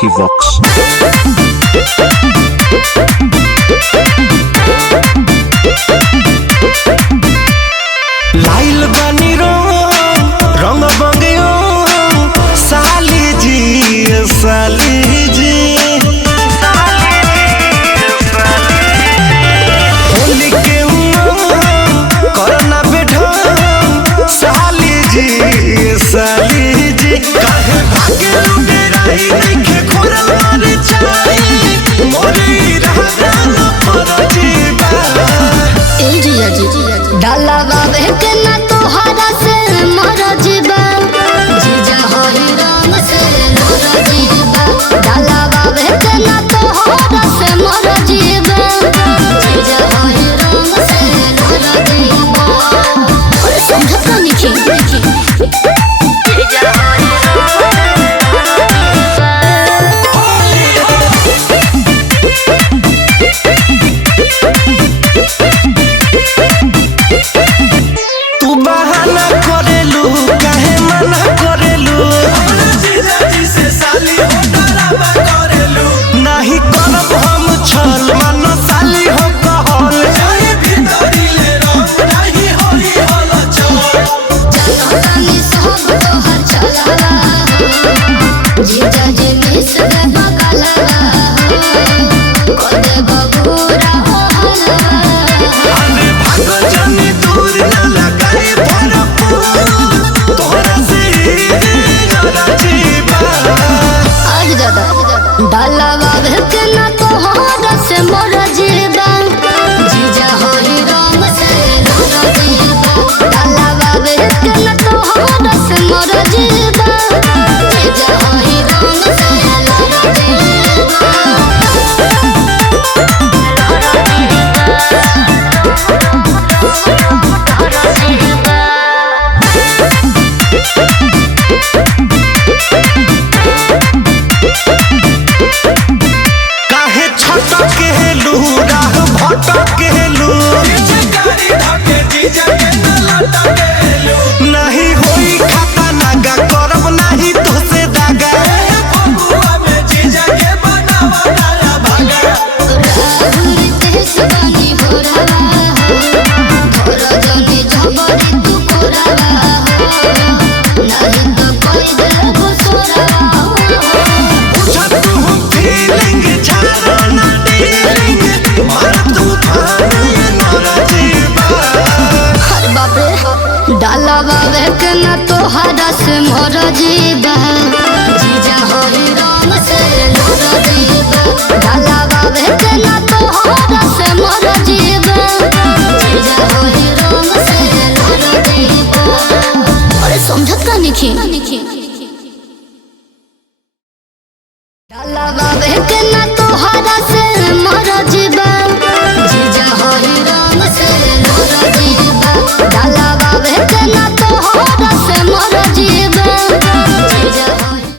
Vicky Vox. लाइल बानी रंग बंगियो साली जी साली जी होली के करना बेठो साली जी काहे भागे लुटे रही देखे खोरल मारे चाई मोरी रहना पर जीवा ए जिया जी डाला बाबे के ना तोहरा से मर जीवा जीजा होई रंग से मर जीवा डाला बाबे के ना तोहरा से मर जीवा जीजा होई रंग से मर जीवा अरे समझत नहीं की जीजा होई तू बहाना करेलू काहे मना करेलू जीजा जी से साली हो डरावा करेलू नहीं करब हम छल मन साली हो कहल जाए भीतरी ले रंग नहीं होई हल चल चलतानी सब तोहर चलला जीजा जी मिस दे बगला को दे बबूरा हलवा अरे भाग जानी दूर न लगाए भरपूर तोहरा से जरा जीवा आज दादा डाला बाबे के ना तोहरा से मर जीवा जीजा होई रंग से मर जीवा डाला बाबे के ना तोहरा से मर जीवा जीजा होई रंग से मर जीवा काहे छटक हेलू राह भटक हेलू नहीं होई खाता नागा करब नहीं तो से दागा पूछा तू फीलिंग झारो ना डीलिंग मार तू थाने नोरा जीवा डाला बाबे के ना तोहरा से मर जी